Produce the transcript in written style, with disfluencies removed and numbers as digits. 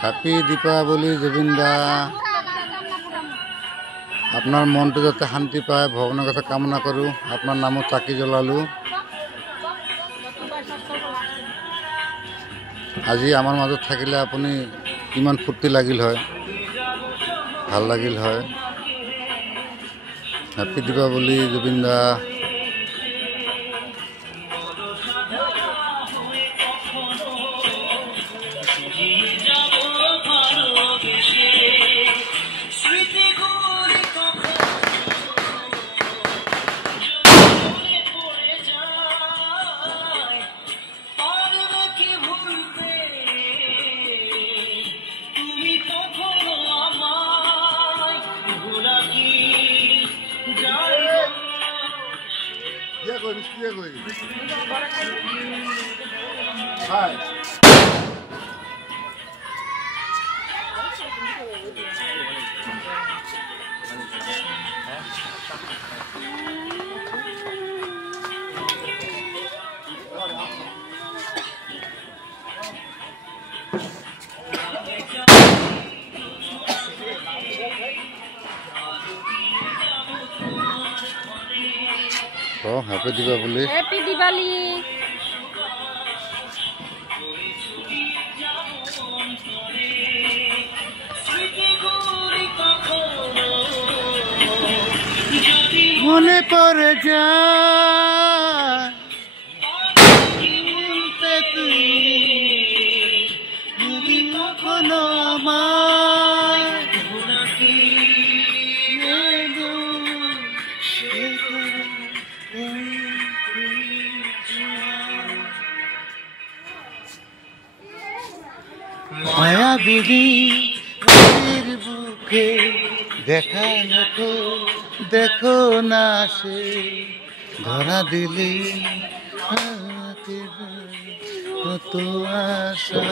Happy Deepavali Zubeen দা। আপনার মনটো যাতে শান্তি পায় ভগৱানৰ কথা কামনা কৰোঁ। আপনার নামত চাকি জ্বলালোঁ। আজি আমার মাজত থাকিলে আপুনি কিমান ফূৰ্তি লাগিল হয়, ভাল লাগিল হয়। হ্যাপি দীপাবলি জুবিন দা। হ্যাপি দীপাবলি। হ্যাপি দিওয়ালি। মনে পড়ে যায় যদি কখনো মায়া বিধির বুকে দেখা দেখো দেখো না সে ধরা দিলে কত আশা।